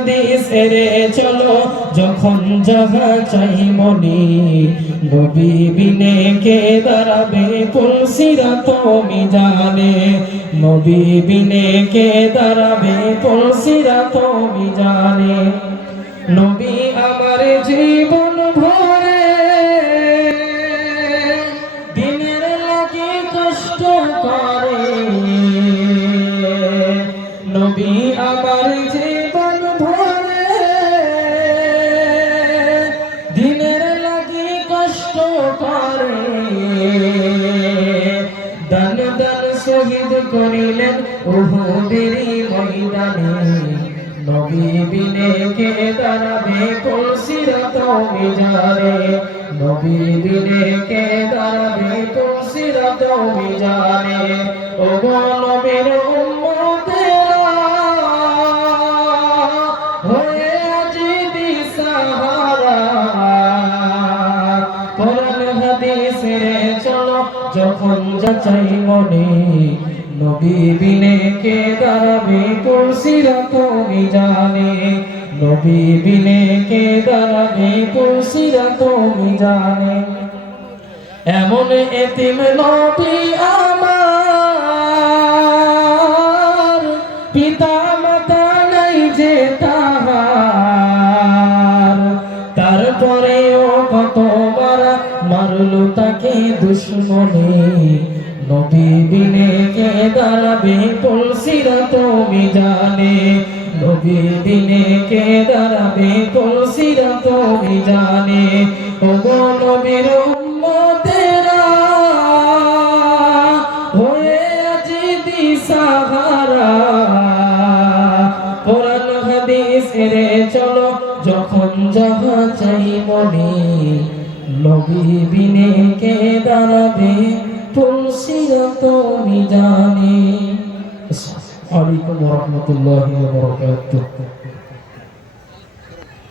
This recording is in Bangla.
হাদিস এরে চলো যখন যাহা চাই মনে নবী বিনে কে দাঁড়াবে পুলসিরাত মিজানে নবী বিনে কে দাঁড়াবে পুলসিরাত মিজানে নবী আমার জীবন ভরে দিনের লাগি কষ্ট করে নবী আমার জীবন ভরে দিনের লাগি কষ্ট করে দান দান শহীদ করিলেন উহুদের ময়দানে নবী বিনে কে দাঁড়াবে পুলসিরাত মিজানে নবী বিনে কে দাঁড়াবে পুলসিরাত মিজানে ও গো নবীর উম্মতেরা হয়ে আজি দিশাহারা কোরআন হাদিসে চলো যখন যা চাই মনে নবী বিনে কে দাঁড়াবে পুলসিরাত মিজানে নবী বিনে কে দাঁড়াবে পুলসিরাত মিজানে এমন এতিম নবী আমার পিতা মাতা নাই যে তাহার তারপরেও কত মারা মারলো তাকে দুশমনে নবী বিনে কে দাঁড়াবে পুলসিরাত মিজানে নবী বিনে কে দাঁড়াবে পুলসিরাত মিজানে ও গো নবীর উম্মতেরা হয়ে আজি দিশাহারা কোরআন হাদিস এরে চলো যখন যাহা চাই মনে নবী বিনে কে দাঁড়াবে পুলসিরাত মিজানে। আসসালামু আলাইকুম ওয়া রাহমাতুল্লাহি ওয়া বারাকাতুহু।